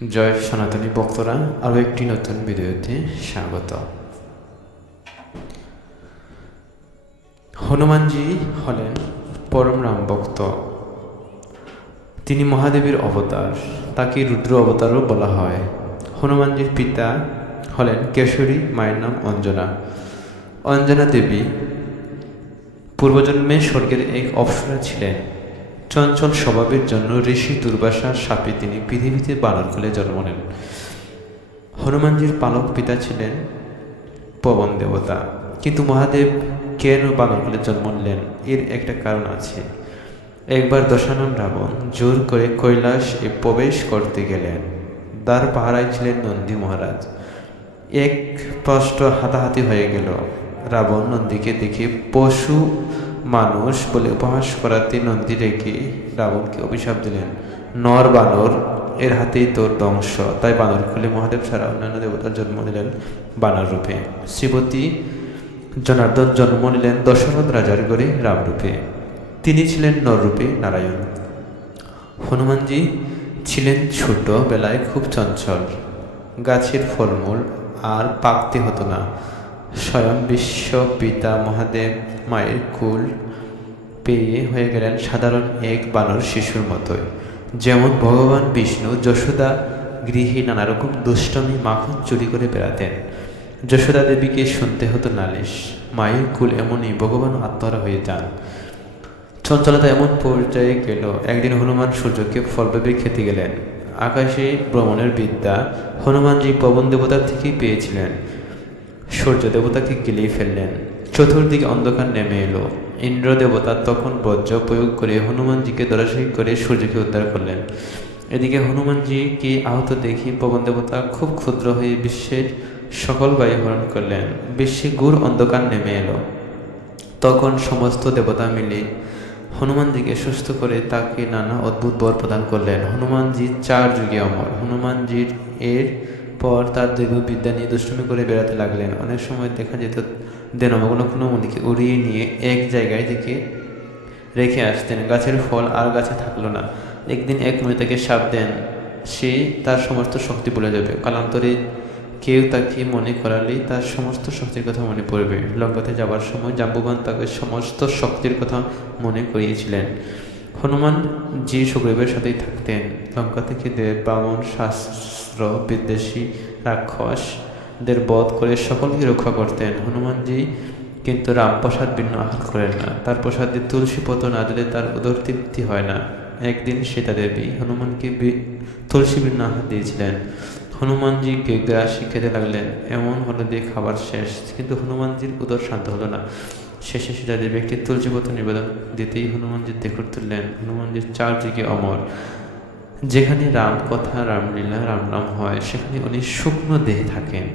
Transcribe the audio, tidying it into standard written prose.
জয় সনাতনী ভক্তরা, আরও একটি নতুন ভিডিওতে স্বাগত। হনুমানজি হলেন পরম রাম ভক্ত। তিনি মহাদেবের অবতার, তাকে রুদ্র অবতারও বলা হয়। হনুমানজির পিতা হলেন কেশরী, মায়ের নাম অঞ্জনা। অঞ্জনা দেবী পূর্বজন্মে স্বর্গের এক অপ্সরা ছিলেন। চঞ্চল স্বভাবের জন্য ঋষি দুর্বাসার শাপে তিনি পৃথিবীতে বানরকুলে জন্ম নেন। হনুমানজির পালক পিতা ছিলেন পবন দেবতা, কিন্তু মহাদেব কেন বানরকুলে জন্ম নিলেন এর একটা কারণ আছে। একবার দশানন রাবণ জোর করে কৈলাসে প্রবেশ করতে গেলেন। দ্বার পাহারায় ছিলেন নন্দী মহারাজ। এক স্পষ্ট হাতাহাতি হয়ে গেল। রাবণ নন্দীকে দেখে পশু মানুষ বলে উপহাস করাতে নন্দী রেখে রাবণকে অভিশাপ দিলেন, নর বানর এর হাতেই তোর ধ্বংস। তাই বানরকুলে মহাদেব ছাড়া অন্যান্য দেবতার জন্ম নিলেন বানর রূপে। শ্রীপতি জনার্দন জন্ম নিলেন দশরথ রাজার গড়ে রামরূপে। তিনি ছিলেন নররূপে নারায়ণ। হনুমানজি ছিলেন ছোট বেলায় খুব চঞ্চল। গাছের ফলমূল আর পাকতে হতো না। স্বয়ং বিশ্ব পিতা মহাদেব মায়ের কুল পেয়ে হয়ে গেলেন সাধারণ এক বানর শিশুর মতোই। যেমন ভগবান বিষ্ণু যশোদা গৃহে নানারকম দুষ্টমি মাখন চুরি করে বেড়াতেন, যশোদা দেবীকে শুনতে হতো নালিশ। মায়ের কুল এমনই ভগবান আত্মহারা হয়ে যান। চঞ্চলতা এমন পর্যায়ে গেল, একদিন হনুমান সূর্যকে ফল ভেবে খেতে গেলেন। আকাশে ভ্রমণের বিদ্যা হনুমানজি পবন দেবতার থেকেই পেয়েছিলেন। সূর্য দেবতাকে গিলিয়ে ফেললেন। চতুর্দিকে অন্ধকার নেমে এলো। ইন্দ্র দেবতা তখন বজ্র প্রয়োগ করে হনুমানজিকে ধরাশায়ী করে সূর্যকে উদ্ধার করলেন। এদিকে হনুমানজিকে আহত দেখে পবন দেবতা খুব ক্ষুদ্র হয়ে বিশ্বের সকল বায়ু হরণ করলেন। বিশ্বে ঘোর অন্ধকার নেমে এলো। তখন সমস্ত দেবতা মিলে হনুমানজিকে সুস্থ করে তাকে নানা অদ্ভুত বর প্রদান করলেন। হনুমানজি 4 যুগে অমর। হনুমানজির এর পর তার দৈব বিদ্যা নিয়ে দুষ্টুমি করে বেড়াতে লাগলেন। অনেক সময় দেখা যেত দেনমগ্ন কোনো মণিকে উড়িয়ে নিয়ে এক জায়গায় থেকে রেখে আসতেন। গাছের ফল আর গাছে থাকলো না। একদিন এক মণি তাকে শাপ দেন, সে তার সমস্ত শক্তি ভুলে যাবে। কালান্তরে কেউ তাকে মনে করালেই তার সমস্ত শক্তির কথা মনে পড়বে। লঙ্কাতে যাবার সময় জাম্বুবান তাকে সমস্ত শক্তির কথা মনে করিয়েছিলেন। হনুমান জি সুগ্রীবের সাথেই থাকতেন। লঙ্কা থেকে দেব বামন শাস্ত্র বিদ্বেষী রাক্ষসদের বধ করে সকলকে রক্ষা করতেন। হনুমানজি কিন্তু রামপ্রসাদ ভিন্ন আহার করেন না। তার প্রসাদে তুলসী পত্র না দিলে তার উদর তৃপ্তি হয় না। একদিন সীতা দেবী হনুমানকে তুলসী ভিন্ন আহার দিয়েছিলেন। হনুমানজি গ্রাসী খেতে লাগলেন। এমন হলো দিয়ে খাবার শেষ, কিন্তু হনুমানজির উদর শান্ত হলো না। শেষে সীতা দেবী একটি তুলসীপত্র নিবেদন দিতেই হনুমানজি দেখে তুললেন। হনুমানজির 4 যুগে অমর। যেখানে রাম কথা, রামলীলা, রাম নাম হয়, সেখানে উনি শুকনো দেহে থাকেন।